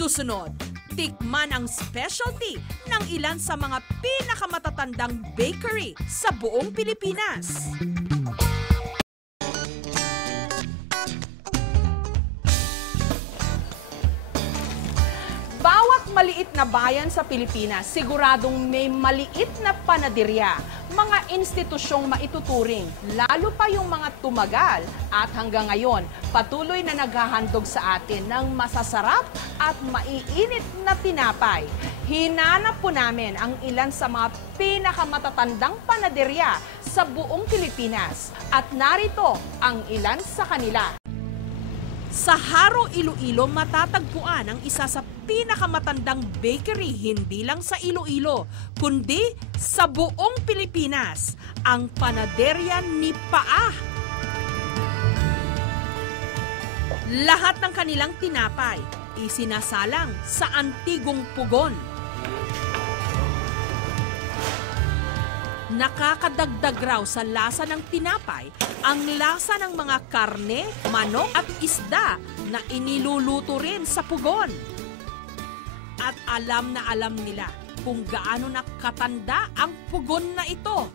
Susunod, tikman ang specialty ng ilan sa mga pinakamatatandang bakery sa buong Pilipinas. Bawat maliit na bayan sa Pilipinas, siguradong may maliit na panaderya, mga institusyong maituturing, lalo pa yung mga tumagal at hanggang ngayon patuloy na naghahandog sa atin ng masasarap at maiinit na tinapay. Hinanap po namin ang ilan sa mga pinakamatatandang panaderya sa buong Pilipinas at narito ang ilan sa kanila. Sa Haro, Iloilo, matatagpuan ang isa sa pinakamatandang bakery hindi lang sa Iloilo, kundi sa buong Pilipinas, ang Panaderya ni Paa. Lahat ng kanilang tinapay isinasalang sa antigong pugon. Nakakadagdag raw sa lasa ng tinapay ang lasa ng mga karne, manok at isda na iniluluto rin sa pugon. At alam na alam nila kung gaano nakatanda ang pugon na ito.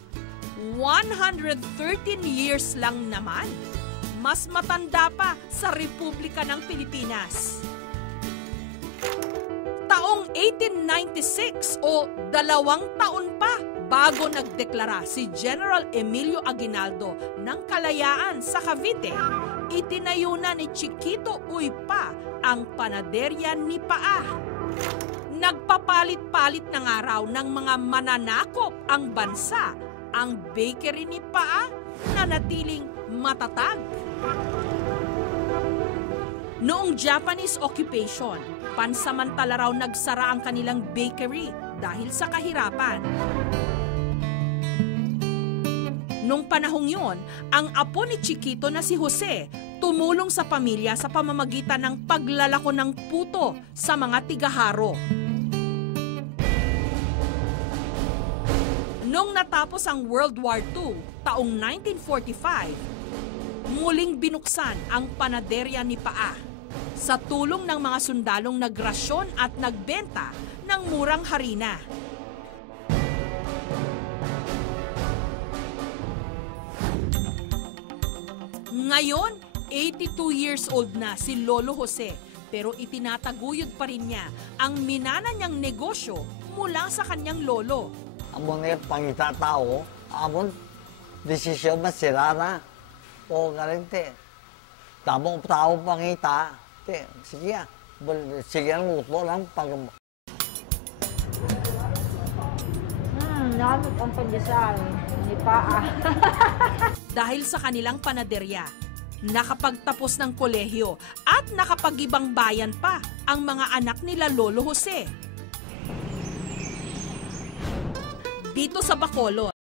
113 years lang naman. Mas matanda pa sa Republika ng Pilipinas. Taong 1896 o 2 taon pa bago nagdeklara si General Emilio Aguinaldo ng kalayaan sa Cavite, itinayo na ni Chiquito Uypa ang Panaderya ni Paa. Nagpapalit-palit ng araw ng mga mananakop ang bansa, ang bakery ni Paa nanatiling matatag. Noong Japanese occupation, pansamantala raw nagsara ang kanilang bakery dahil sa kahirapan. Nung panahong yun, ang apo ni Chiquito na si Jose tumulong sa pamilya sa pamamagitan ng paglalako ng puto sa mga tigaharo. Nung natapos ang World War II, taong 1945, muling binuksan ang Panaderya ni Paa sa tulong ng mga sundalong nagrasyon at nagbenta ng murang harina. Ngayon, 82 years old na si Lolo Jose, pero itinataguyod pa rin niya ang minana niyang negosyo mula sa kanyang lolo. Amon nga pangita tao, amon desisyon masira na. O galente, tamong tao pangita, sige ang luto lang pag... Namit ang pandesal ni Paa. Dahil sa kanilang panaderya, nakapagtapos ng kolehiyo at nakapag-ibang bayan pa ang mga anak nila Lolo Jose. Dito sa Bacolod,